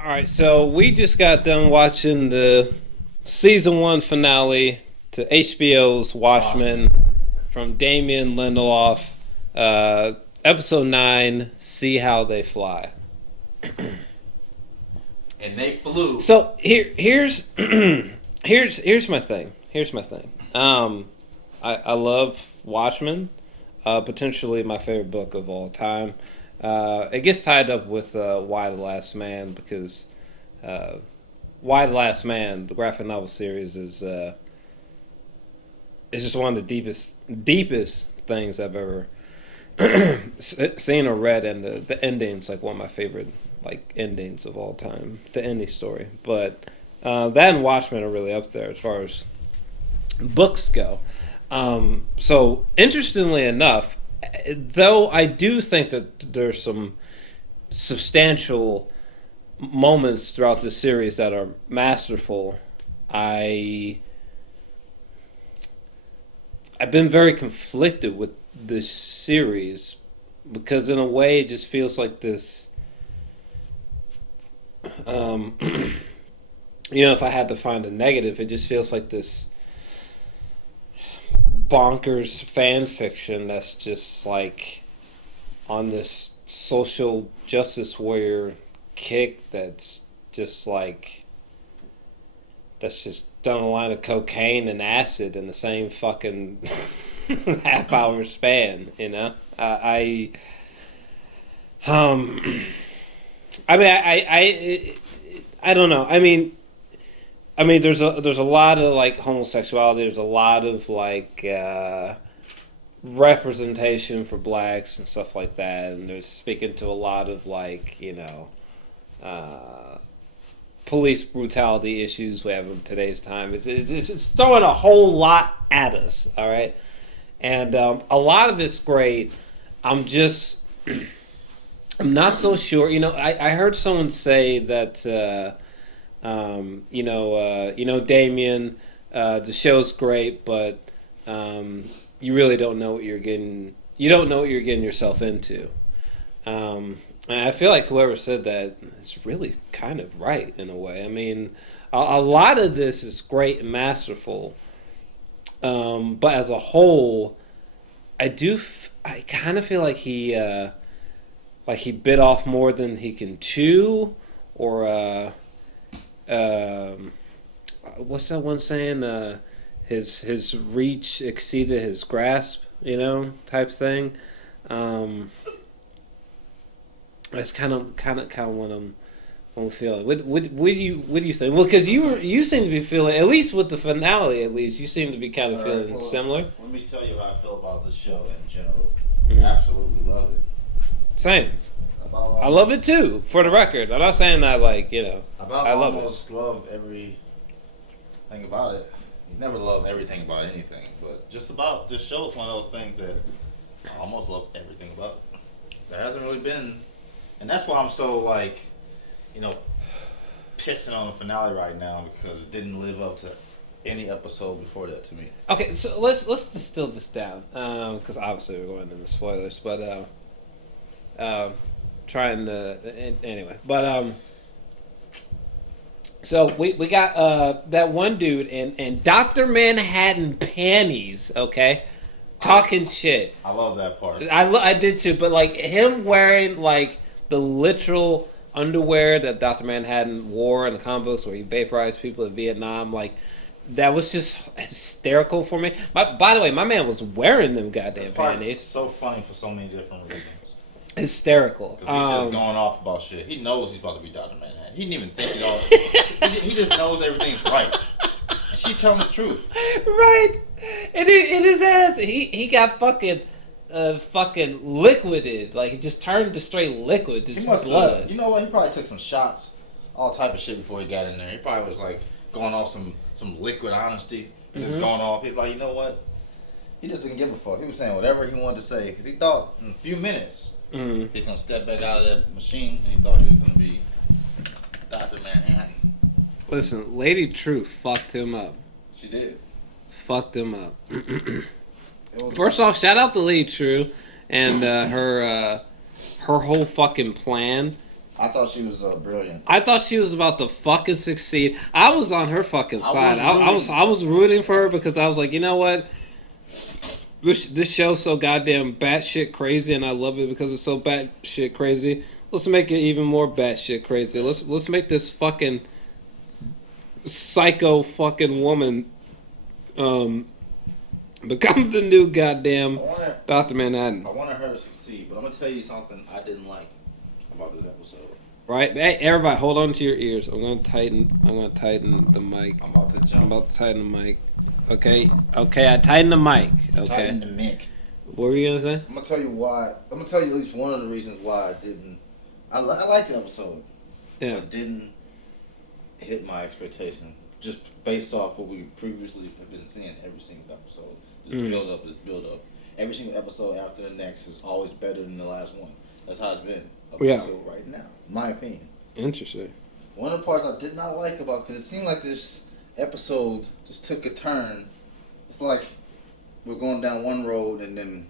All right, so we just got done watching the season 1 finale to HBO's Watchmen from Damon Lindelof, episode 9. See how they fly. And they flew. So here's my thing. I love Watchmen. Potentially my favorite book of all time. It gets tied up with Why the Last Man because Why the Last Man, the graphic novel series, is just one of the deepest things I've ever seen or read, and the ending's like one of my favorite endings of all time to any story. But that and Watchmen are really up there as far as books go. So interestingly enough, though I do think that there's some substantial moments throughout the series that are masterful, I've been very conflicted with this series because in a way it just feels like this if I had to find a negative, it just feels like this bonkers fan fiction that's just like on this social justice warrior kick that's just done a line of cocaine and acid in the same fucking half-hour span, you know? I don't know. I mean, there's a lot of like homosexuality. There's a lot of like representation for blacks and stuff like that, and there's speaking to a lot of like police brutality issues we have in today's time. It's throwing a whole lot at us. All right, and a lot of it's great. I'm not so sure. I heard someone say that. Damien, the show's great, but you really don't know what you're getting. You don't know what you're getting yourself into. And I feel like whoever said that is really kind of right in a way. I mean, a lot of this is great and masterful, but as a whole, I kind of feel like he bit off more than he can chew, or what's that one saying? His reach exceeded his grasp, type thing. That's kind of what I'm feeling. What do you think? Well, because you seem to be feeling, at least with the finale, you seem to be kind of feeling similar. Let me tell you how I feel about the show in general. I absolutely love it. Same. I love it too. For the record, I'm not saying that I almost love everything about it. You never love everything about anything, but just about this show is one of those things that I almost love everything about it. There hasn't really been, and that's why I'm so pissing on the finale right now because it didn't live up to any episode before that to me. Okay, so let's distill this down because obviously we're going into spoilers, but trying to anyway, but so we got that one dude in Dr. Manhattan panties, okay, talking shit. I love that part. I did too, but like him wearing like the literal underwear that Dr. Manhattan wore in the comic books where he vaporized people in Vietnam, like that was just hysterical for me. By the way, my man was wearing them goddamn panties. It's so funny for so many different reasons. Hysterical. Because he's just going off about shit. He knows he's about to be Dr. Manhattan. He didn't even think it all. he just knows everything's right. And she's telling the truth. Right. And in his ass, he got fucking liquided. Like, he just turned to straight liquid. Just blood. You know what? He probably took some shots, all type of shit before he got in there. He probably was like going off some liquid honesty. Just going off. He's like, you know what? He just didn't give a fuck. He was saying whatever he wanted to say. Because he thought in a few minutes, he's going to step back out of that machine, and he thought he was going to be Dr. Manhattan. Listen, Lady Truth fucked him up. She did. Fucked him up. First off, shout out to Lady Truth and her whole fucking plan I thought she was brilliant. I thought she was about to fucking succeed. I was on her fucking side. I was rooting for her because I was like, you know what? This show's so goddamn batshit crazy, and I love it because it's so batshit crazy. Let's make it even more batshit crazy. Let's make this fucking psycho fucking woman become the new goddamn Dr. Manhattan. I wanted her to succeed, but I'm gonna tell you something I didn't like about this episode. Right, hey, everybody, hold on to your ears. I'm gonna tighten the mic. I'm about to jump. I'm about to tighten the mic. Okay, I tightened the mic. Okay. Tighten the mic. What were you gonna say? I'm gonna tell you why. I'm gonna tell you at least one of the reasons why I didn't. I liked the episode. Yeah. But didn't hit my expectation just based off what we previously have been seeing every single episode. This build up. Every single episode after the next is always better than the last one. That's how it's been up until right now, in my opinion. Interesting. One of the parts I did not like about, because it seemed like this episode just took a turn. It's like we're going down one road and then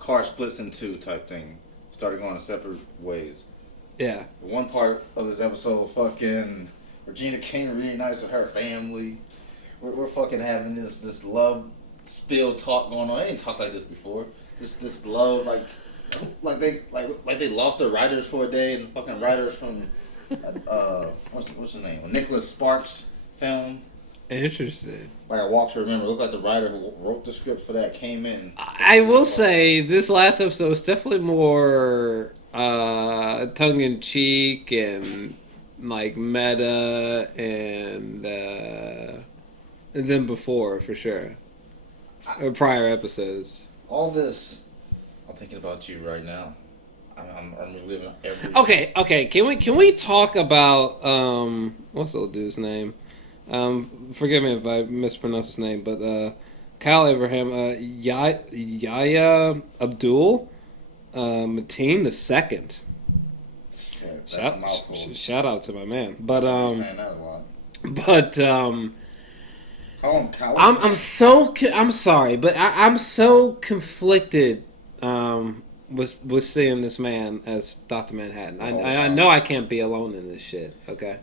car splits in two type thing. Started going separate ways. Yeah. One part of this episode, fucking Regina King reunites with her family. We're fucking having this love spill talk going on. I didn't talk like this before. This love like they lost their writers for a day, and fucking writers from what's the name? Nicholas Sparks film. Interesting. Like I walked to remember. It looked like the writer who wrote the script for that came in. I will say this last episode was definitely more tongue in cheek and like meta and than before for sure. Prior episodes. All this, I'm thinking about you right now. I'm reliving every. Okay. Can we talk about what's the old dude's name? Forgive me if I mispronounce his name, but Kyle Abraham, Yahya Abdul-Mateen the second. Shout out to my man, but saying that a lot. But I'm sorry, but I'm so conflicted with seeing this man as Dr. Manhattan. I know I can't be alone in this shit. Okay.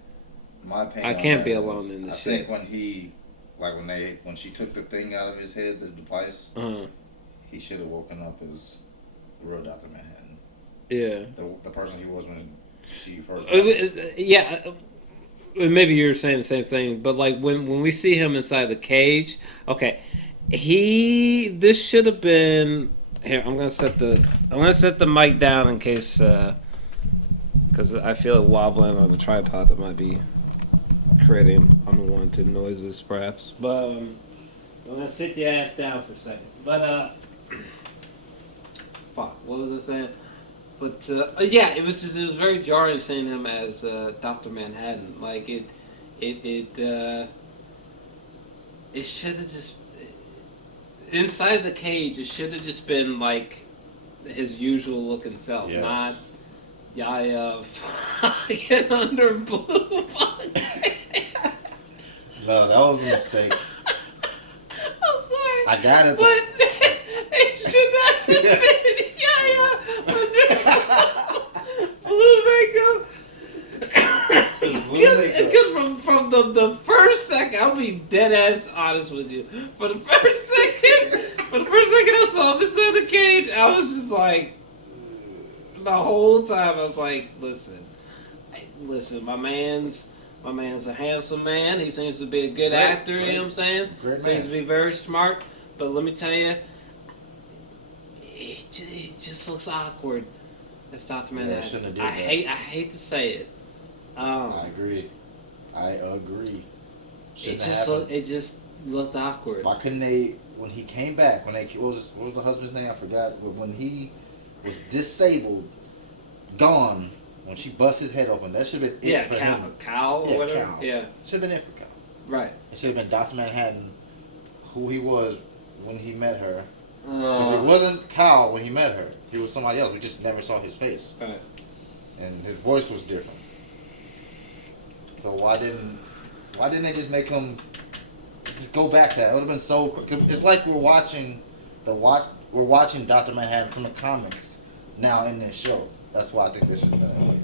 My opinion. I can't be alone in this shit. I think when she took the thing out of his head, the device, he should have woken up as the real Dr. Manhattan. Yeah. The person he was when she first. Yeah. Maybe you're saying the same thing, but like when we see him inside the cage, okay, this should have been here. I'm gonna set the mic down in case, because I feel it wobbling on the tripod that might be creating unwanted noises, perhaps. But I'm gonna sit your ass down for a second. But fuck, what was I saying? But yeah, it was very jarring seeing him as Dr. Manhattan. Like it should have just inside the cage. It should have just been like his usual looking self, not Yahya fucking under blue. No, that was a mistake. I'm sorry. I got it. But it should not have been Yahya under blue makeup. Because from the first second, I'll be dead ass honest with you. For the first second I saw him inside the cage, I was just like, the whole time I was like, listen, my man's a handsome man. He seems to be a good actor. You know what I'm saying? Seems to be very smart. But let me tell you, he just looks awkward. That's Dr. Manhattan. I hate to say it. I agree. It just looked awkward. Why couldn't they? When he came back, what was the husband's name? I forgot. When he was disabled, gone. When she bust his head open, that should have been it for him. Cal or whatever. Cal. Yeah, should have been it for Cal. Right. It should have been Dr. Manhattan, who he was when he met her. Because it wasn't Cal when he met her. He was somebody else. We just never saw his face. Right. And his voice was different. So why didn't they just make him just go back to that? It would have been so. It's like we're watching Dr. Manhattan from the comics now in this show. That's why I think they should have done it.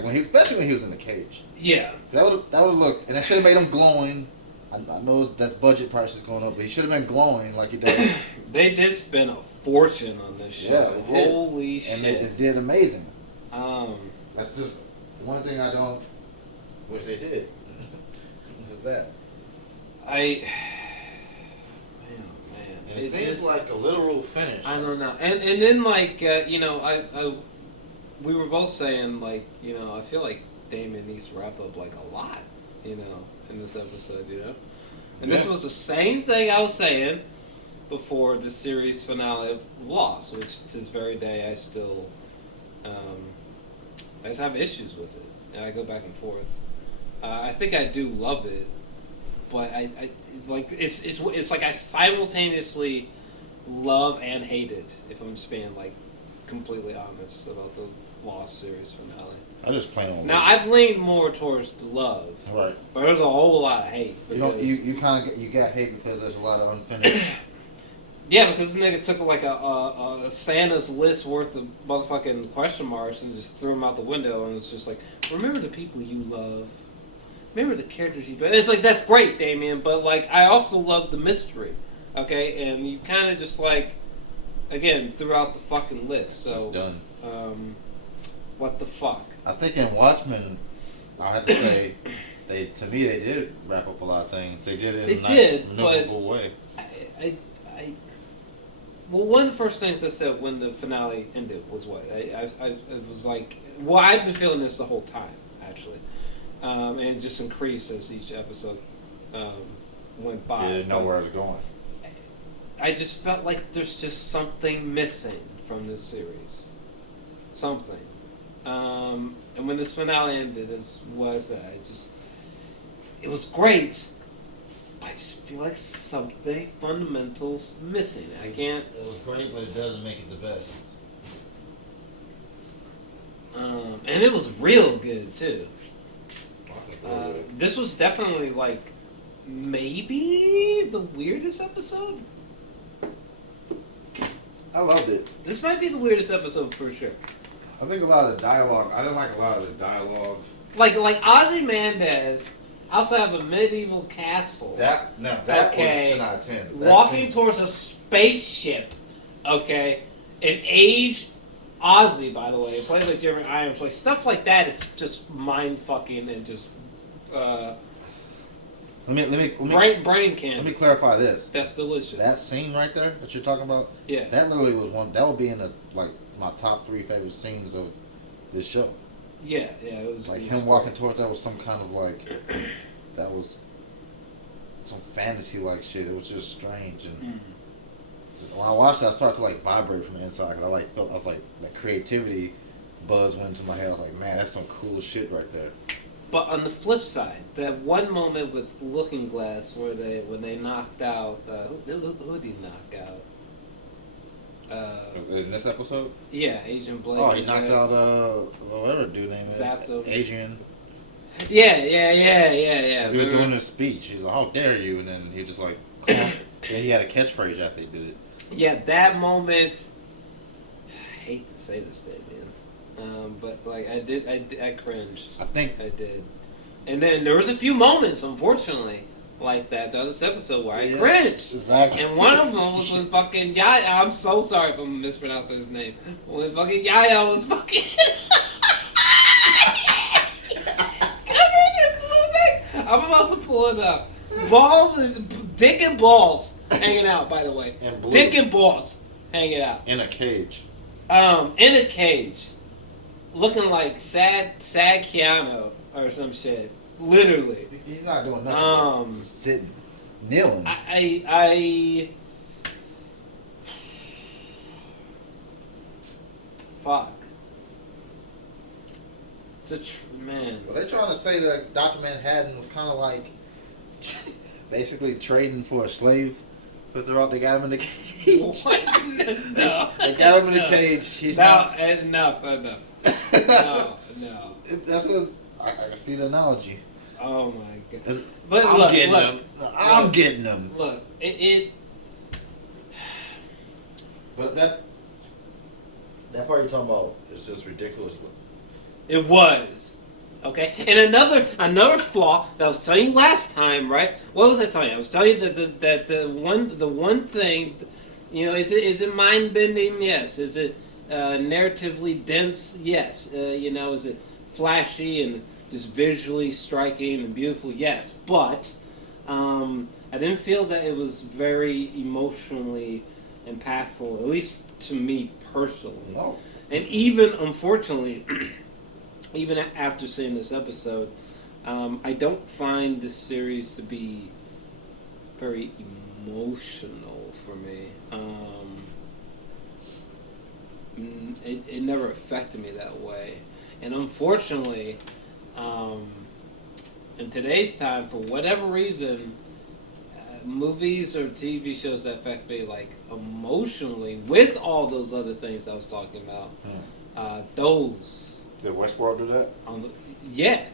Like especially when he was in the cage. Yeah. That would look, and that should have made him glowing. I know that's budget prices going up, but he should have been glowing like he does. They did spend a fortune on this show. Yeah, Holy shit! And it did amazing. That's just one thing I don't wish they did. Just that. Man. It seems like a literal finish. I don't know, and then like we were both saying like I feel like Damon needs to wrap up like a lot, in this episode, and this was the same thing I was saying before the series finale of Lost, which to this very day I still I just have issues with it, and I go back and forth. I think I do love it, but it's like I simultaneously love and hate it, if I'm just being like completely honest about the Lost series finale. I just plain old. Now I've leaned more towards the love, right? But there's a whole lot of hate. You got hate because there's a lot of unfinished. Yeah, because this nigga took like a Santa's list worth of motherfucking question marks and just threw them out the window, and it's just like, remember the people you love, remember the characters you. It's like, that's great, Damien, but like I also love the mystery, okay? And you kind of just like, again, threw out the fucking list. So it's done. What the fuck? I think in Watchmen, I have to say, they did wrap up a lot of things. They did it in a nice, memorable way. Well, one of the first things I said when the finale ended was what? I was like, well, I've been feeling this the whole time, actually. And it just increased as each episode went by. You didn't know where it was going. I just felt like there's just something missing from this series. Something. And when this finale ended, as what I said, it was great. I just feel like something fundamental's missing. I can't. It was great, but it doesn't make it the best. And it was real good too. This was definitely like maybe the weirdest episode. I loved it. This might be the weirdest episode for sure. I think a lot of the dialogue. I didn't like a lot of the dialogue. Like Ozymandias outside of a medieval castle. That was 10 out of 10. Walking towards a spaceship. Okay, an aged Ozzy, by the way, played by Jeremy Irons. Like stuff like that is just mind fucking and just. Let me brain candy. Let me clarify this. That's delicious. That scene right there that you're talking about. Yeah. That literally was one. That would be in my top 3 favorite scenes of this show. Yeah, it was like him walking towards that was some kind of like that was some fantasy like shit. It was just strange and when I watched it, I started to like vibrate from the inside because I was like that creativity buzz went into my head. I was like, man, that's some cool shit right there. But on the flip side, that one moment with Looking Glass where when they knocked out who did he knock out? In this episode? Yeah, Agent Blake. Oh, he knocked out whatever dude name is. Zapto. Adrian. Yeah. He was doing his speech. He's like, "How dare you?" And then he just like, and he had a catchphrase after he did it. Yeah, that moment. I hate to say this statement, but like I cringed. I think I did. And then there was a few moments, unfortunately, like that throughout this episode where I cringed. Exactly. And one of them was when fucking Yahya. I'm so sorry if I'm mispronouncing his name. When fucking Yahya was fucking covered in blue. I'm about to pull it up. Balls and dick and balls hanging out. By the way, dick and balls hanging out in a cage. In a cage, looking like sad Keanu or some shit. Literally. He's not doing nothing. Just sitting, kneeling. Fuck. Man. Well, they're trying to say that Dr. Manhattan was kind of like basically trading for a slave, but they got him in the cage. What? No. They got him in the cage. He's enough. No. That's what I see the analogy. Oh my god! But I'm getting them. Look, it. But that part you're talking about is just ridiculous. It was. Okay? And another flaw that I was telling you last time, right? What was I telling you? I was telling you that the one thing, is it mind bending? Yes. Is it narratively dense? Yes. Is it flashy and just visually striking and beautiful? Yes. But I didn't feel that it was very emotionally impactful, at least to me personally. No. And even, unfortunately, even after seeing this episode, I don't find this series to be very emotional for me. It never affected me that way. And unfortunately, in today's time, for whatever reason, movies or TV shows that affect me like emotionally, with all those other things I was talking about, those. Did Westworld do that? Yeah,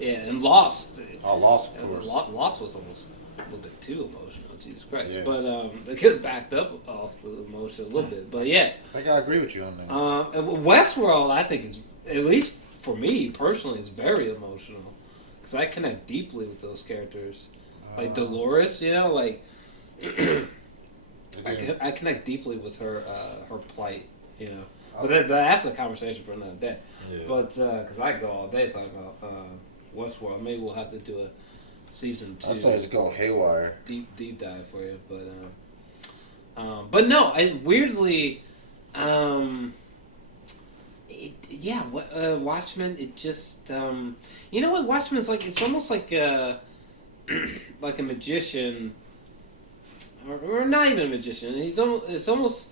and Lost. Oh, Lost, of course. Lost was almost a little bit too emotional. Jesus Christ! Yeah. But they could have backed up off the emotion a little bit. But yeah, I think I agree with you on that. Westworld, I think is, at least for me personally, is very emotional because I connect deeply with those characters. Like Dolores, like I connect deeply with her plight, But that's a conversation for another day. Yeah. But because I go all day talking about Westworld, maybe we'll have to do a season 2. I say let's go haywire. Deep dive for you, but no, I weirdly, Watchmen. It just what Watchmen's like. It's almost like like a magician, or not even a magician. It's almost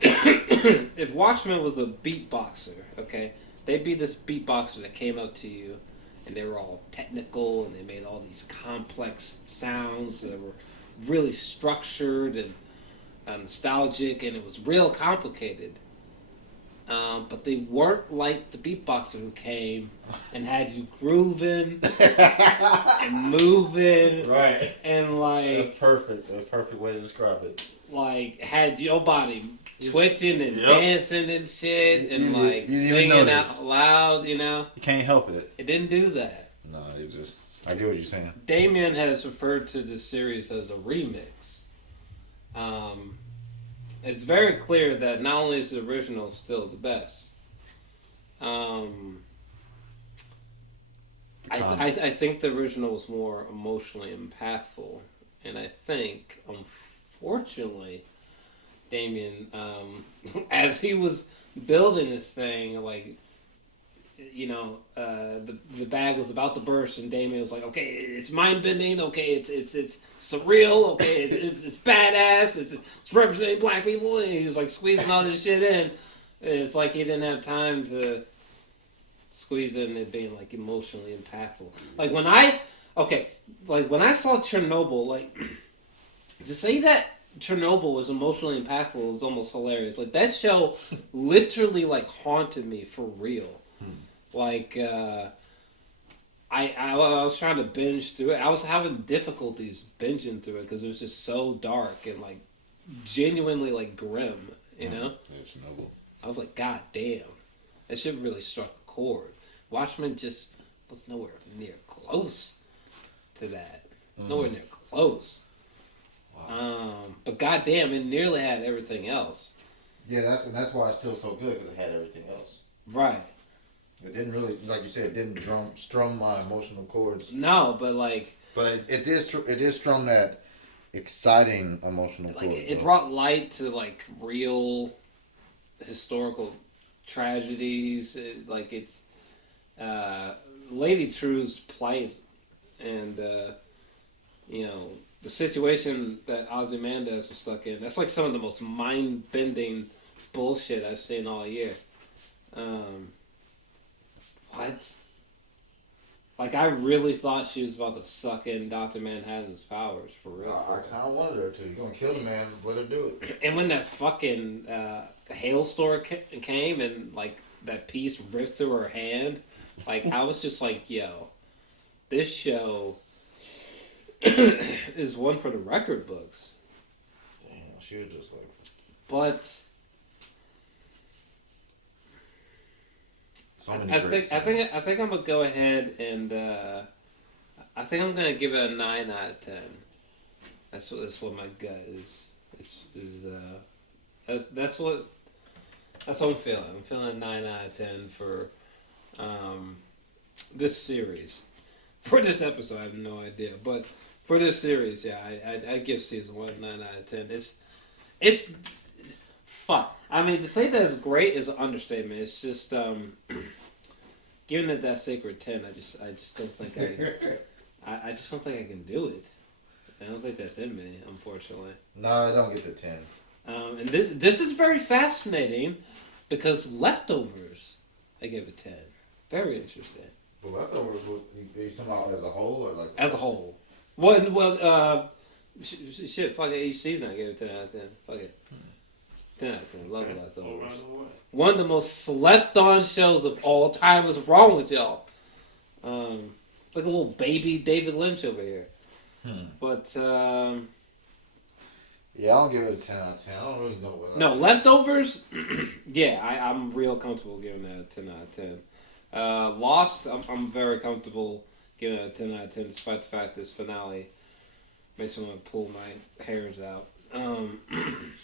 if Watchmen was a beatboxer, okay, they'd be this beatboxer that came up to you, and they were all technical, and they made all these complex sounds that were really structured and nostalgic, and it was real complicated. But they weren't like the beatboxer who came and had you grooving and moving. Right. And like... That's perfect. That's a perfect way to describe it. Like, had your body twitching and dancing and shit and like singing out loud, You can't help it. It didn't do that. No, it just... I get what you're saying. Damien has referred to this series as a remix. It's very clear that not only is the original still the best, I think the original was more emotionally impactful, and I think, unfortunately, Damien, as he was building this thing, like, the bag was about to burst, and Damien was like, "Okay, it's mind bending. Okay, it's surreal. Okay, it's badass. It's representing black people." And he was like squeezing all this shit in. It's like he didn't have time to squeeze in it being like emotionally impactful. Like when I saw Chernobyl, like to say that Chernobyl was emotionally impactful was almost hilarious. Like that show literally like haunted me for real. Like, I was trying to binge through it. I was having difficulties binging through it because it was just so dark and, like, genuinely, like, grim, Yeah, Chernobyl. I was like, God damn. That shit really struck a chord. Watchmen just was nowhere near close to that. Nowhere near close. Wow. But God damn, it nearly had everything else. Yeah, that's why it's still so good, because it had everything else. Right. It didn't really, like you said, it didn't strum my emotional chords. No, but like... But it did strum that exciting emotional chords. It brought light to, like, real historical tragedies. It's... Lady True's plight and, the situation that Ozymandias was stuck in. That's, like, some of the most mind-bending bullshit I've seen all year. What? Like, I really thought she was about to suck in Dr. Manhattan's powers, for real. I kind of wanted her to. You're going to kill the man, let her do it. And when that fucking hailstorm came and, like, that piece ripped through her hand, like, I was just like, yo, this show is one for the record books. Damn, she was just like... But... So many I great think I'm gonna go ahead and I think I'm gonna give it a 9 out of 10. That's what my gut is. That's what I'm feeling. I'm feeling a 9 out of 10 for this series. For this episode, I have no idea, but for this series, yeah, I give season 1 a 9 out of 10. It's fuck. I mean, to say that it's great is an understatement. It's just giving it that sacred 10. I just don't think I just don't think I can do it. I don't think that's in me, unfortunately. No, I don't get the 10. And this is very fascinating because Leftovers, I give it 10. Very interesting. But Leftovers, are you talking about as a whole or like? As a whole. Well, shit, fuck it. Each season I gave it 10 out of 10. Fuck it. 10 out of 10. Love Leftovers. One of the most slept on shows of all time. What's wrong with y'all? It's like a little baby David Lynch over here. But yeah, I don't give it a 10 out of 10. I don't really know what. No, Leftovers. Yeah, I'm real comfortable giving that a 10 out of 10. Lost, I'm very comfortable giving it a 10 out of 10, despite the fact this finale makes me want to pull my hairs out.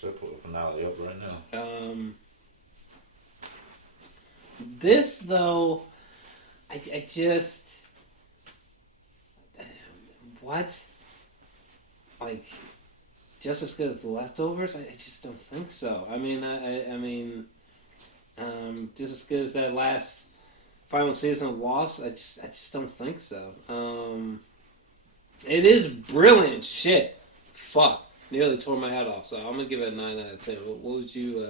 Should put the finale up right now. This though, I just what? Like, just as good as the Leftovers? I just don't think so. I mean, just as good as that last final season of Lost? I just don't think so. It is brilliant shit. Fuck. Nearly tore my head off, so I'm gonna give it a 9 out of 10. What would you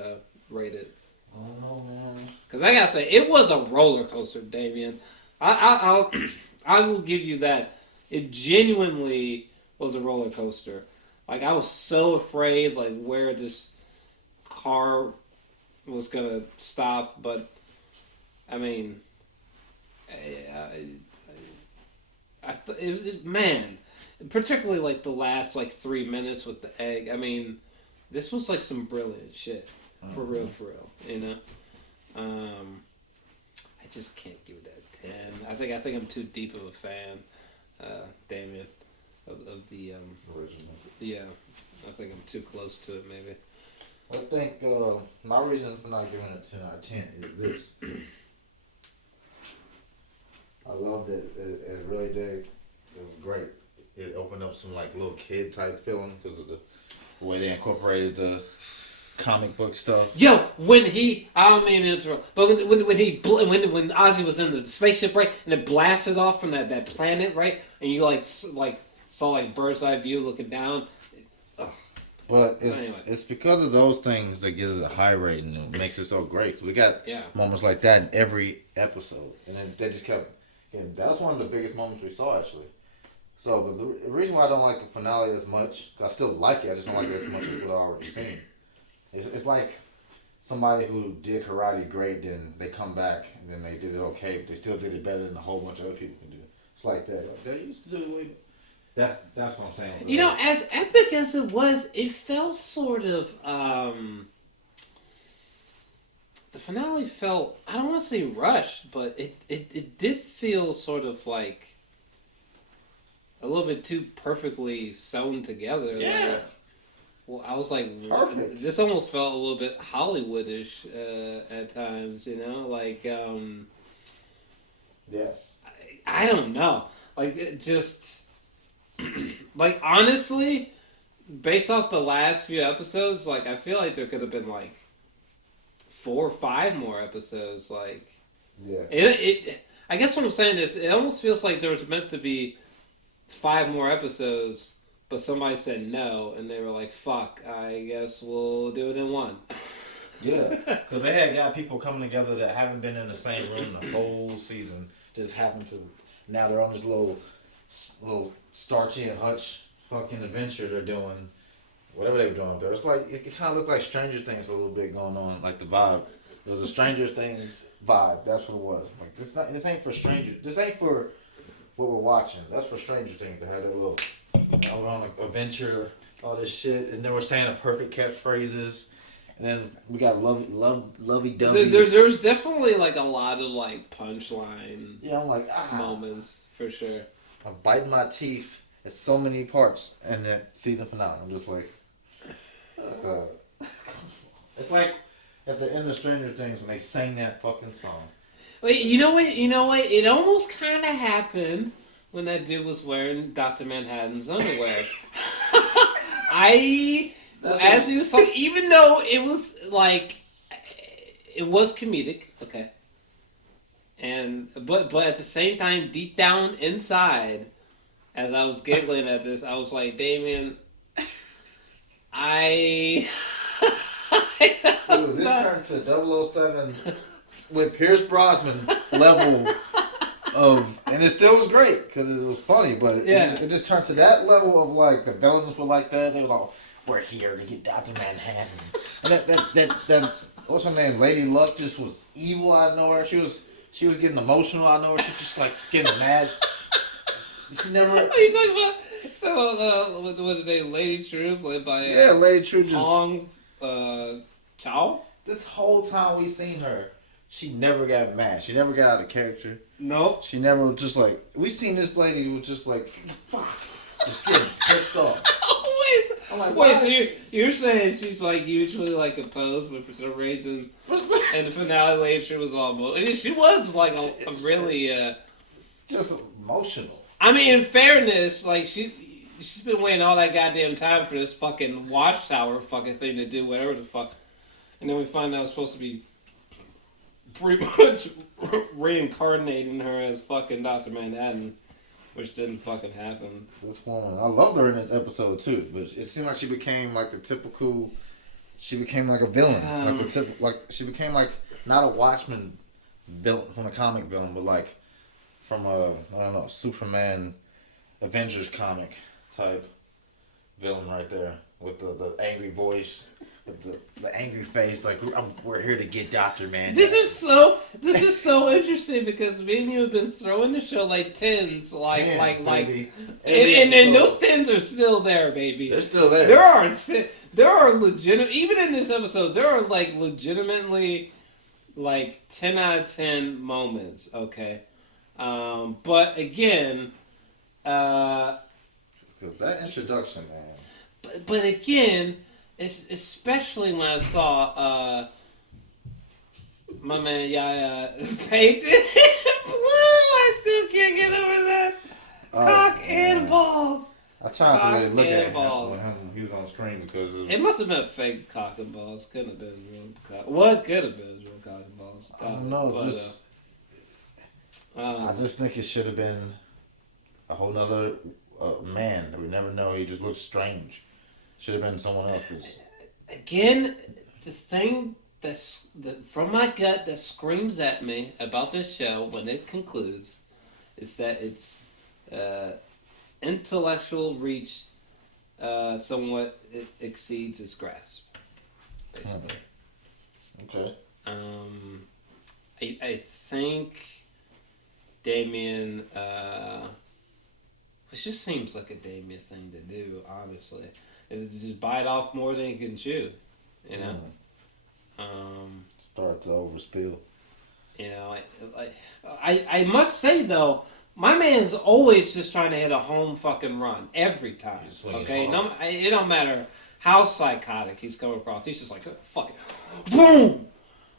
rate it? I don't know, man. Because I gotta say, it was a roller coaster, Damien. I will give you that. It genuinely was a roller coaster. Like, I was so afraid, like, where this car was gonna stop, but I mean, man, particularly like the last like 3 minutes with the egg. I mean, this was like some brilliant shit, for real, you know. I just can't give it that 10. I think I'm too deep of a fan, Damien, of the original. Yeah, I think I'm too close to it, maybe. I think my reason for not giving it 10 out of 10 is this. I loved it. It really did. It was great. It opened up some like little kid type feeling because of the way they incorporated the comic book stuff. Yo, when he, I don't mean to interrupt, but when when Ozzy was in the spaceship, right, and it blasted off from that planet, right, and you like saw like bird's eye view looking down. But it's because of those things that gives it a high rating and makes it so great. We got moments like that in every episode, and then they just kept. And that was one of the biggest moments we saw, actually. So, but the reason why I don't like the finale as much, I still like it, I just don't like it as much as what I already seen. It's like somebody who did karate great, then they come back, and then they did it okay, but they still did it better than a whole bunch of other people can do. It's like that. Like, they used to do it way. That's what I'm saying. You know, as epic as it was, it felt sort of, the finale felt, I don't want to say rushed, but it did feel sort of like a little bit too perfectly sewn together. Yeah. Like, well, I was like, perfect. This almost felt a little bit Hollywoodish at times, you know? Like, yes. I don't know. Like, it just, like, honestly, based off the last few episodes, like, I feel like there could have been, like, 4 or 5 more episodes. Like, yeah. It I guess what I'm saying is, it almost feels like there was meant to be 5 more episodes, but somebody said no, and they were like, "Fuck, I guess we'll do it in 1." Yeah, because they had got people coming together that haven't been in the same room the whole season. Just happened to now they're on this little starchy and hutch fucking adventure they're doing. Whatever they were doing up there. It's like, it kind of looked like Stranger Things a little bit going on, like the vibe. It was a Stranger Things vibe. That's what it was. Like, this ain't for strangers. This ain't for what we're watching. That's for Stranger Things to have that little, we're on an adventure, all this shit. And they were saying the perfect catchphrases. And then we got lovey-dovey. There's definitely like a lot of like punchline. Yeah, I'm like moments for sure. I'm biting my teeth at so many parts, and then season finale, I'm just like, it's like at the end of Stranger Things when they sang that fucking song. Wait, you know what? It almost kind of happened when that dude was wearing Dr. Manhattan's underwear. As he was talking, even though it was like, it was comedic, okay. But at the same time, deep down inside, as I was giggling at this, I was like, Damien, Dude, this turned to 007 with Pierce Brosnan level of, and it still was great because it was funny, but it just turned to that level of like the villains were like that. They were like, "We're here to get Dr. Manhattan," and that what's her name? Lady Luck just was evil out of nowhere. She was getting emotional out of nowhere. She was just like getting mad. She never. What are you talking about? What's the name? Lady True, played by Lady True just Chau. This whole time we seen her, she never got mad. She never got out of character. No. She never just like, we seen this lady who was just like, fuck, just getting pissed off. I'm like, wait, so you're saying she's like usually like composed, but for some reason, in the finale, Lady True was almost. She was like a really just emotional. I mean, in fairness, like she's been waiting all that goddamn time for this fucking watchtower fucking thing to do whatever the fuck, and then we find out it's supposed to be pretty much reincarnating her as fucking Dr. Manhattan, which didn't fucking happen. This woman, I loved her in this episode too, but it seemed like she became like the typical. She became like a villain, she became like not a Watchmen villain from a comic villain, but like from a Superman, Avengers comic type villain right there with the angry voice. The angry face, like we're here to get Dr. Man. This is so interesting because me and you have been throwing the show like tens, and those tens are still there, baby. They're still there. There are legitimate, even in this episode, there are like legitimately like 10 out of 10 moments. Okay, but again, because that introduction, man. But again. Especially when I saw my man Yahya painted blue. I still can't get over that. Cock and balls. I tried to really look at him when he was on screen because it must have been fake cock and balls. Couldn't have been real cock. What could have been real cock and balls? I don't know. I just think it should have been a whole nother man that we never know. He just looks strange. Should have been someone else. Again, the thing from my gut that screams at me about this show when it concludes is that its intellectual reach somewhat exceeds its grasp. Basically. Okay. I think Damien. Which just seems like a Damien thing to do, honestly. Is to just bite off more than you can chew, you know. Start to overspill. You know, I must say though, my man's always just trying to hit a home fucking run every time. Okay, it don't matter how psychotic he's coming across. He's just like fucking boom,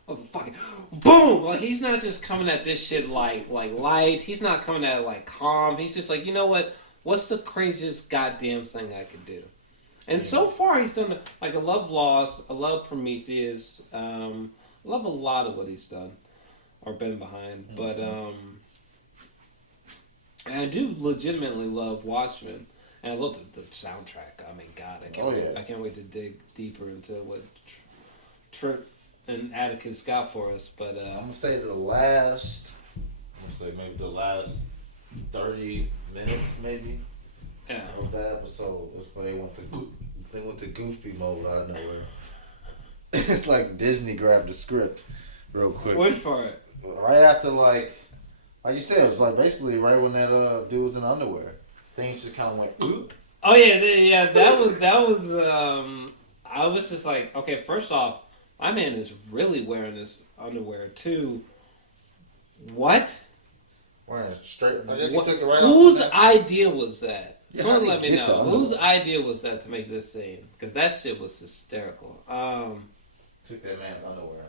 fucking boom. Like he's not just coming at this shit like light. He's not coming at it like calm. He's just like, you know what? What's the craziest goddamn thing I could do? And so far, he's done, like, I love Lost, I love Prometheus, I love a lot of what he's done, or been behind, but, and I do legitimately love Watchmen, and I love the soundtrack. I mean, God, I can't wait to dig deeper into what Trip and Atticus got for us, but, I'm going to say maybe the last 30 minutes, maybe. Yeah. Of that episode was where they went to goofy mode out of nowhere. It's like Disney grabbed the script real quick. Which part? Right after like you said, it was like basically right when that dude was in underwear. Things just kind of like. Oh yeah, that was. I was just like, okay. First off, My man is really wearing this underwear too. What? Wearing it straight. I guess he What? took it right Whose off. idea was that? Yeah, Someone how let did me he get know. that? Whose idea was that to make this scene? Because that shit was hysterical. Took that man's underwear.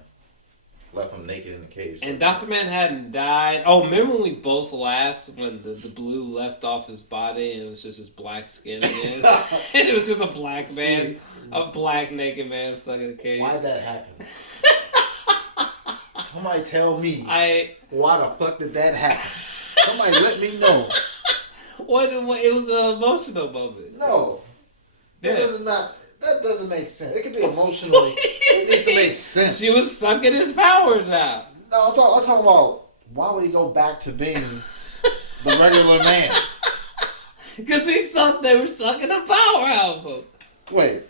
Left him naked in the cage. And Dr. Manhattan died. Oh, remember when we both laughed when the blue left off his body and it was just his black skin again? And it was just a black man, a black naked man stuck in a cage. Why'd that happen? Somebody tell me. Why the fuck did that happen? Somebody let me know. What? It was an emotional moment. No. Yeah. That doesn't make sense. It could be emotionally. It needs to make sense. She was sucking his powers out. No, I'm talking about why would he go back to being the regular man? Because he thought they were sucking the power out of him. Wait.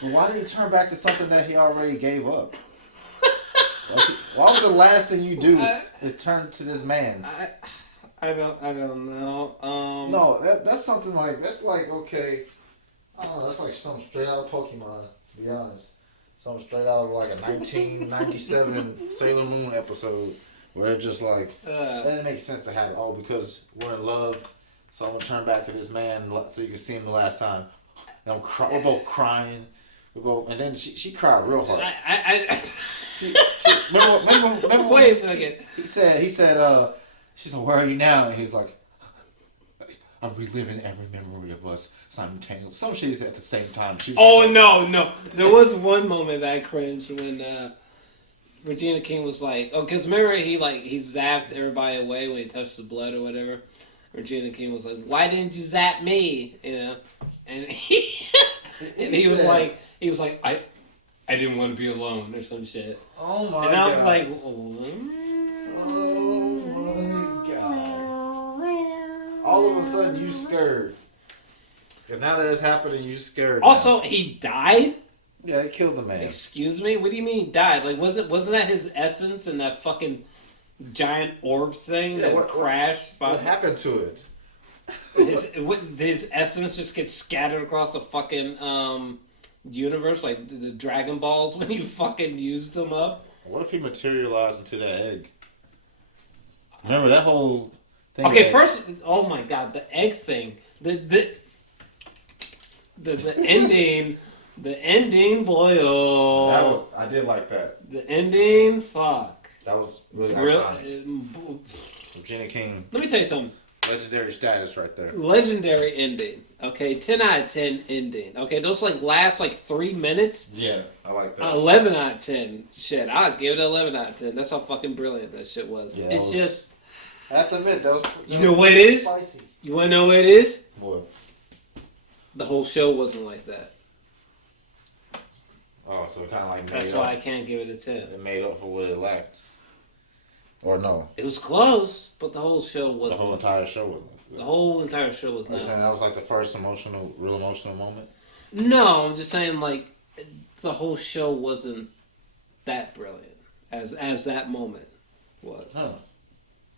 But why did he turn back to something that he already gave up? Like, why would the last thing you do is turn to this man? I don't know. No, that's something like okay. I don't know. That's like something straight out of Pokemon. To be honest, something straight out of like a 1997 Sailor Moon episode where it's just like that didn't make sense to have it. Oh, because we're in love, so I'm gonna turn back to this man so you can see him the last time. And we're both crying. And then she cried real hard. Remember Wait a second. He said, she's like, where are you now? And he's like, I'm reliving every memory of us simultaneously. Some shit is at the same time. No. There was one moment that I cringed when Regina King was like, because remember he zapped everybody away when he touched the blood or whatever. Regina King was like, why didn't you zap me? You know? And he was like, I didn't want to be alone or some shit. Oh my god. And I was like, oh my god. All of a sudden you scared. Because now that it's happening, you scared. Also, now. he died? Yeah, he killed the man. Excuse me? What do you mean he died? Like, wasn't that his essence in that fucking giant orb thing that crashed? What happened to it? His essence just gets scattered across the fucking universe like the Dragon Balls when you fucking used them up. What if he materialized into that egg? Remember that whole thing? Okay, first, oh my god, the egg thing, the ending, boy. Oh, I did like that. The ending, fuck. That was really iconic. Regina King. Let me tell you something. Legendary status right there. Legendary ending. Okay, 10 out of 10 ending. Okay, those last 3 minutes. Yeah, I like that. 11 out of 10. Shit, I'll give it 11 out of 10. That's how fucking brilliant that shit was. Yeah, it's just. I have to admit, that was. You know what it is? Spicy. You want to know what it is? What? The whole show wasn't like that. Oh, so it kind of like made That's up. why I can't give it a 10. It made up for what it lacked. Or no? It was close, but the whole show wasn't. The whole entire show wasn't. The whole entire show was not. Are you saying that was like the first real emotional moment? No, I'm just saying the whole show wasn't that brilliant as that moment was. Huh.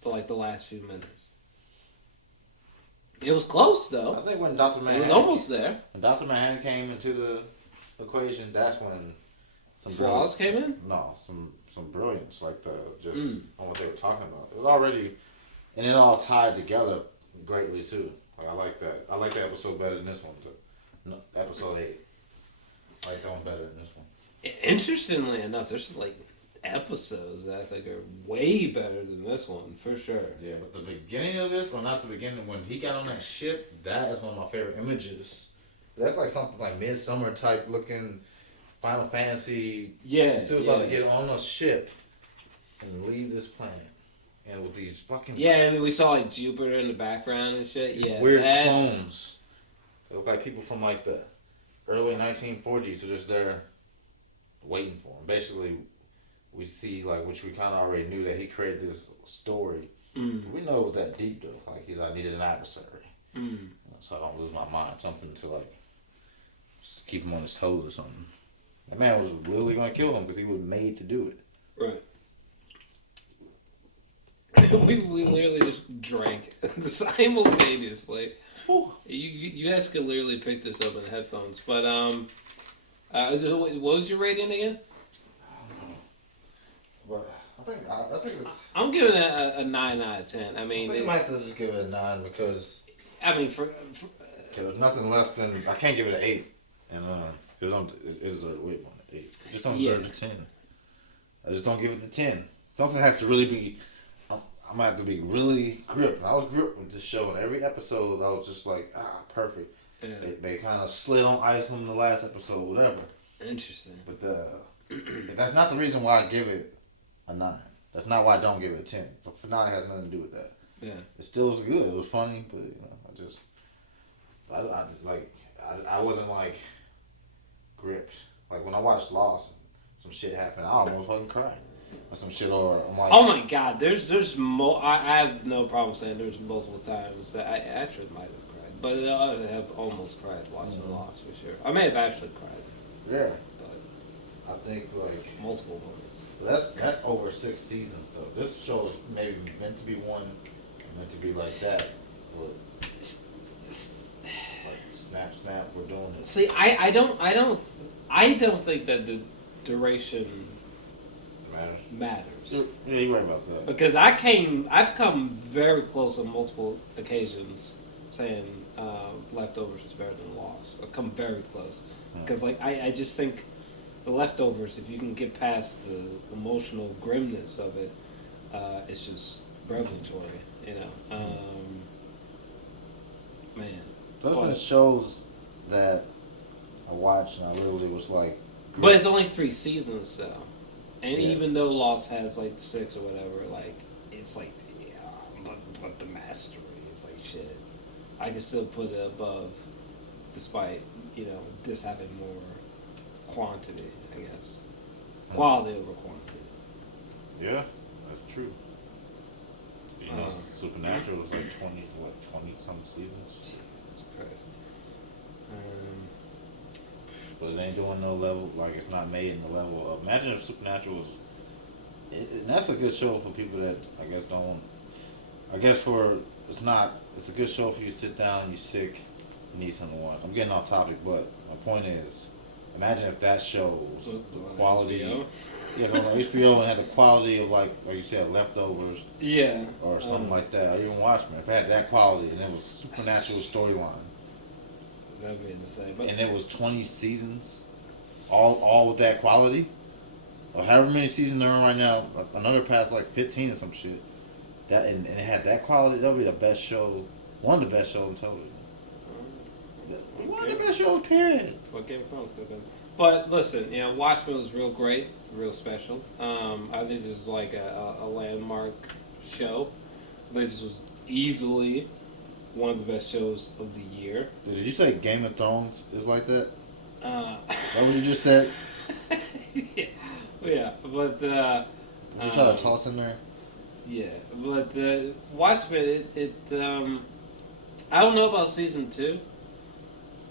For the last few minutes. It was close though. I think when Dr. Manhattan... It was almost there. When Dr. Manhattan came into the equation, that's when... Some flaws came in? No, some brilliance, on what they were talking about. It was already... And it all tied together greatly too. I like that. I like that episode better than this one too. No, episode 8. I like that one better than this one. Interestingly enough, there's episodes that I think are way better than this one, for sure. Yeah, but the beginning of this, or not the beginning, when he got on that ship, that is one of my favorite images. That's something like Midsummer type looking, Final Fantasy. Yeah. This dude's about to get on a ship and leave this planet. And with these fucking... Yeah, I mean, we saw Jupiter in the background and shit. Yeah, weird clones. They look like people from the early 1940s are just there waiting for him. Basically, we see which we kind of already knew that he created this story. Mm. We know it was that deep though. I needed an adversary, so I don't lose my mind. Something to just keep him on his toes or something. That man was literally gonna kill him because he was made to do it. Right. we literally just drank simultaneously. You guys could literally pick this up in the headphones, but What was your rating again? But I think it's. I'm giving it a 9 out of 10. I mean, I think I might have to just give it a 9 because. I mean, there's nothing less than I can't give it an 8, and it is a wait one 8. I just don't deserve the 10. I just don't give it the 10. Something has to really be. I'm gonna have to be really gripped. I was gripped with this show, and every episode I was just like, perfect. Yeah. They kind of slid on ice on the last episode, whatever. Interesting. But that's not the reason why I give it a 9. That's not why I don't give it a 10. The finale has nothing to do with that. Yeah. It still was good. It was funny, but I wasn't like gripped. Like when I watched Lost, some shit happened. I almost fucking cried. Or some shit, or I'm like, oh my god, there's I have no problem saying there's multiple times that I actually might have cried, but I have almost cried watching Lost for sure. I may have actually cried. Yeah. But I think like multiple moments. That's over 6 seasons though. This show is maybe meant to be one, meant to be like that. But like snap, we're doing it. See, I don't think that the duration matters. Yeah, you're right about that. Because I've come very close on multiple occasions saying Leftovers is better than Lost. I've come very close. Because I just think the Leftovers, if you can get past the emotional grimness of it, it's just revelatory, you know. Man. Those are shows that I watched and I literally was like... But it's only 3 seasons, though. And even though Lost has like 6 or whatever, like it's like but the mastery is like shit. I can still put it above, despite this having more quantity, I guess, quality over quantity. Yeah, that's true. You know, Supernatural was like 20 some seasons. Jesus Christ. But it ain't doing no level, like it's not made in the level of. Imagine if Supernatural was. And that's a good show for people that I guess don't. I guess it's a good show for you to sit down, you're sick, you need something to watch. I'm getting off topic, but my point is, imagine if that show was the quality. HBO? Yeah, on HBO and had the quality of like you said, Leftovers. Yeah. Or something like that. Or even Watchmen. If it had that quality and it was Supernatural storyline. That would be insane. And it was 20 seasons, all with that quality. Or however many seasons they're on right now, another past like 15 or some shit. That and it had that quality. That would be the best show, one of the best shows on television. One of the best shows, period. What Game of Thrones could have been. But listen, Watchmen was real great, real special. I think this was like a landmark show. I think this was easily one of the best shows of the year. Did you say Game of Thrones is like that? That what you just said? yeah, but did you try to toss in there? Yeah, but Watchmen, I don't know about season 2.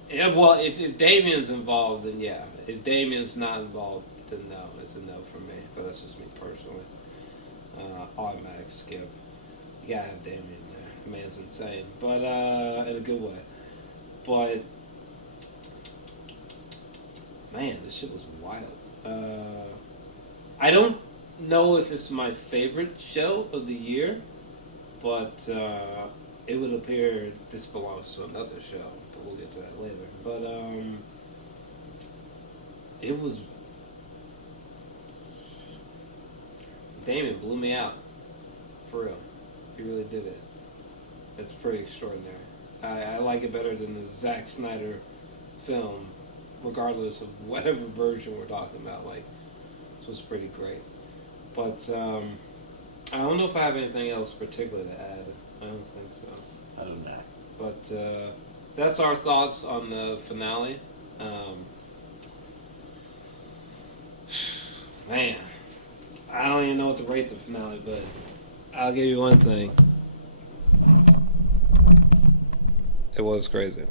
Yeah, well, if Damien's involved, then yeah. If Damien's not involved, then no, it's a no for me. But that's just me personally. Automatic skip. You gotta have Damien there. The man's insane, but in a good way. But man, this shit was wild. I don't know if it's my favorite show of the year, but it would appear this belongs to another show. But we'll get to that later. But it was. Damon blew me out. For real. He really did it. It's pretty extraordinary. I like it better than the Zack Snyder film, regardless of whatever version we're talking about. Like, this was pretty great. But I don't know if I have anything else particular to add. I don't think so. I don't know. But that's our thoughts on the finale. Man, I don't even know what to rate the finale, but I'll give you one thing. It was crazy.